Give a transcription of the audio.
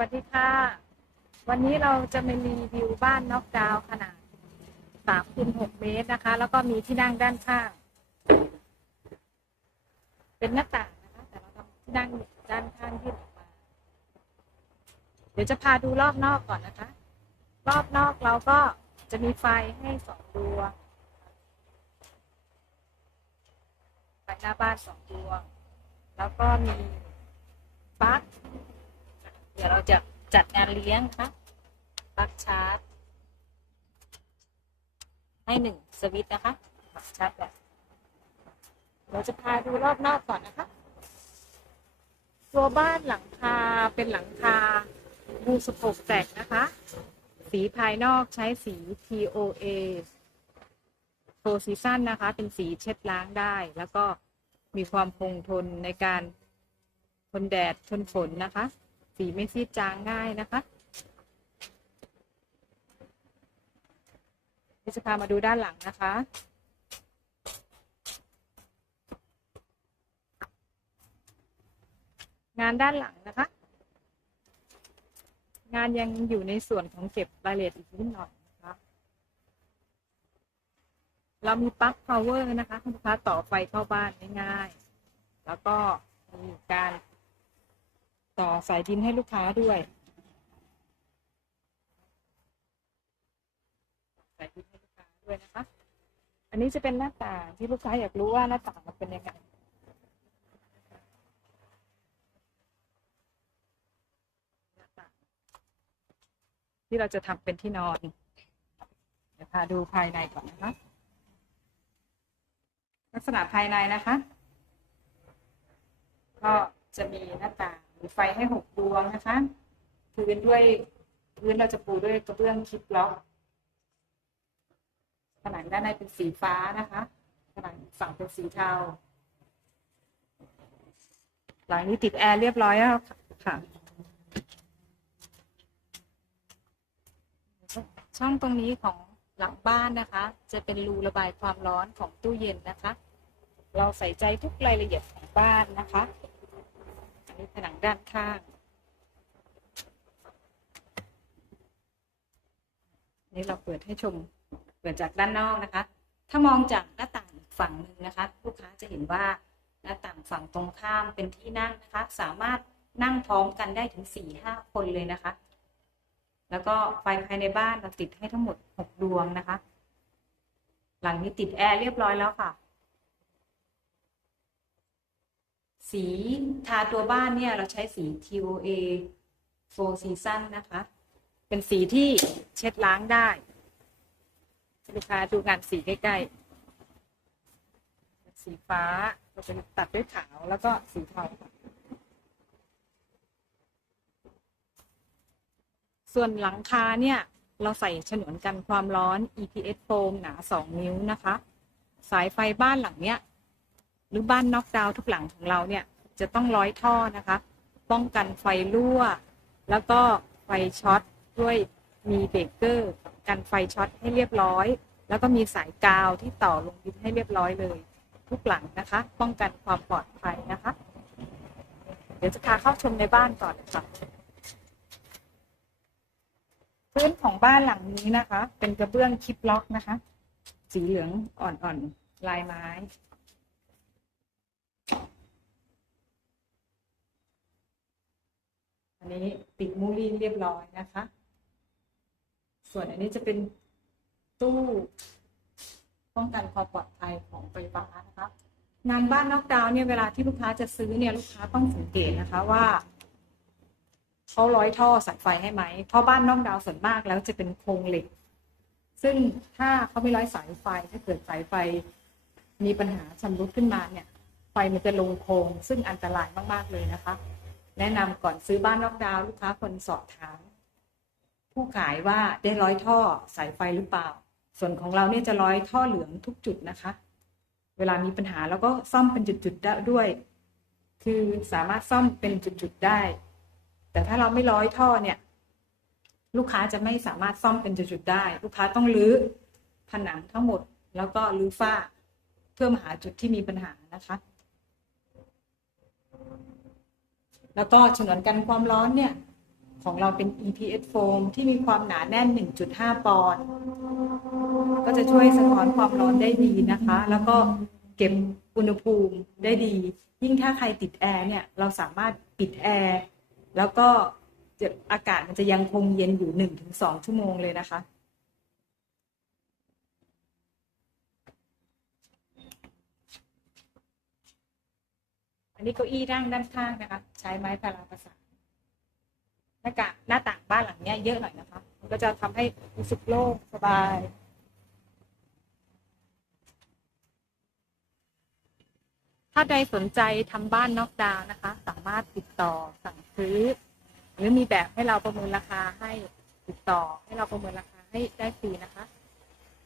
วัสดีค่ะ วันนี้เราจะมารีวิวบ้านน็อกดาวน์ขนาด3คูณ6เมตรนะคะ แล้วก็มีที่นั่งด้านข้าง เป็นหน้าต่างนะคะ แต่เราทำที่นั่งด้านข้างยื่นออกมา เดี๋ยวจะพาดูรอบนอกก่อนนะคะ รอบนอกเราก็จะมีไฟให้สองดวงไฟหน้าบ้านสองดวง แล้วก็มีปลั๊ก เดี๋ยวเราจะจัดงานเลี้ยงนะคะปลั๊กชาร์จให้หนึ่งสวิตนะคะปลั๊กชาร์จแบบเราจะพาดูรอบนอกก่อนนะคะ ตัวบ้านหลังคาเป็นหลังคาบูสโปกแตกนะคะ สีภายนอกใช้สี TOA โฟซีซันนะคะ เป็นสีเช็ดล้างได้ แล้วก็มีความคงทนในการทนแดดทนฝนนะคะ สีไม่ซีดจางง่ายนะคะดิจะพามาดูด้านหลังนะคะ งานด้านหลังนะคะ งานยังอยู่ในส่วนของเก็บรายละเอียดอีกนิดหน่อยนะคะ เรามีปลั๊ก power นะคะคุณลูกค้าต่อไฟเข้าบ้านง่ายๆ แล้วก็ สายดินให้ลูกค้าด้วยสายดินให้ลูกค้าด้วยนะคะ อันนี้จะเป็นหน้าต่างที่ลูกค้าอยากรู้ว่าหน้าต่างมันเป็นยังไงหน้าต่างที่เราจะทำเป็นที่นอน เดี๋ยวพาดูภายในก่อนนะคะ ลักษณะภายในนะคะ ก็จะมีหน้าต่าง ไฟให้หกดวงนะคะพื้นด้วยพื้นเราจะปูด้วยกระเบื้องคลิปล็อกผนังด้านในเป็นสีฟ้านะคะผนังฝั่งเป็นสีเทาหลังนี้ติดแอร์เรียบร้อยแล้วค่ะช่องตรงนี้ของหลังบ้านนะคะ จะเป็นรูระบายความร้อนของตู้เย็นนะคะ เราใส่ใจทุกรายละเอียดของบ้านนะคะ มีผนังด้านข้าง นี่เราเปิดให้ชมเปิดจากด้านนอกนะคะ ถ้ามองจากหน้าต่างฝั่งหนึ่งนะคะ ลูกค้าจะเห็นว่าหน้าต่างฝั่งตรงข้ามเป็นที่นั่งนะคะ สามารถนั่งพร้อมกันได้ถึงสี่ห้าคนเลยนะคะ แล้วก็ไฟภายในบ้านเราติดให้ทั้งหมดหกดวงนะคะ หลังนี้ติดแอร์เรียบร้อยแล้วค่ะ สีทาตัวบ้านเนี่ย เราใช้สี TOA Four Season นะคะ เป็นสีที่เช็ดล้างได้ลูกค้าดูงานสีใกล้ๆ สีฟ้าเราจะตัดด้วยขาวแล้วก็สีเทาส่วนหลังคาเนี่ย เราใส่ฉนวนกันความร้อน EPS foam หนา 2 นิ้วนะคะ สายไฟบ้านหลังเนี้ย รือบ้านน็อกดาวน์ทุกหลังของเราเนี่ยจะต้องร้อยท่อนะคะ ป้องกันไฟรั่ว แล้วก็ไฟช็อตด้วยมีเบรกเกอร์กันไฟช็อตให้เรียบร้อย แล้วก็มีสายกาวที่ต่อลงดินให้เรียบร้อยเลย ทุกหลังนะคะ ป้องกันความปลอดภัยนะคะ เดี๋ยวจะพาเข้าชมในบ้านก่อนเลยค่ะพื้นของบ้านหลังนี้นะคะ เป็นกระเบื้องคิปล็อกนะคะ สีเหลืองอ่อนๆลายไม้ อันนี้ติดมูลีนเรียบร้อยนะคะ ส่วนอันนี้จะเป็นตู้ป้องกันความปลอดภัยของไฟฟ้านะคะงานบ้านนอกดาวน์เนี่ยเวลาที่ลูกค้าจะซื้อเนี่ยลูกค้าต้องสังเกตนะคะว่าเขาร้อยท่อสายไฟให้ไหมเพราะบ้านนอกดาวน์ส่วนมากแล้วจะเป็นโครงเหล็ก ซึ่งถ้าเขาไม่ร้อยสายไฟถ้าเกิดสายไฟมีปัญหาชำรุดขึ้นมาเนี่ย ไฟมันจะลงโครงซึ่งอันตรายมาก ๆ เลยนะคะ แนะนำก่อนซื้อบ้านนอกดาวลูกค้าควรสอบถาม ผู้ขายว่าได้ร้อยท่อสายไฟหรือเปล่า ส่วนของเราเนี่ยจะร้อยท่อเหลืองทุกจุดนะคะ เวลามีปัญหาเราก็ซ่อมเป็นจุดๆได้ด้วย คือสามารถซ่อมเป็นจุดๆได้ แต่ถ้าเราไม่ร้อยท่อเนี่ย ลูกค้าจะไม่สามารถซ่อมเป็นจุดๆได้ ลูกค้าต้องรื้อผนังทั้งหมด แล้วก็รื้อฝ้า เพื่อมาหาจุดที่มีปัญหานะคะ แล้วก็ฉนวนกันความร้อนเนี่ย ของเราเป็น EPS foam ที่มีความหนาแน่น 1.5 ปอนด์ก็จะช่วยสะท้อนความร้อนได้ดีนะคะ แล้วก็เก็บอุณหภูมิได้ดี ยิ่งถ้าใครติดแอร์เนี่ย เราสามารถปิดแอร์แล้วก็อากาศมันจะยังคงเย็นอยู่ 1-2 ชั่วโมงเลยนะคะ นนี้เก้าอี้นั่งด้านข้างนะคะ ใช้ไม้พาราประสานหน้ากากหน้าต่างบ้านหลังเนี้ยเยอะหน่อยนะคะ มันก็จะทำให้รู้สึกโล่งสบายถ้าใดสนใจทำบ้านนอกดาวน์นะคะ สามารถติดต่อสั่งซื้อ หรือมีแบบให้เราประเมินราคาให้ติดต่อให้เราประเมินราคาให้ได้ฟรีนะคะ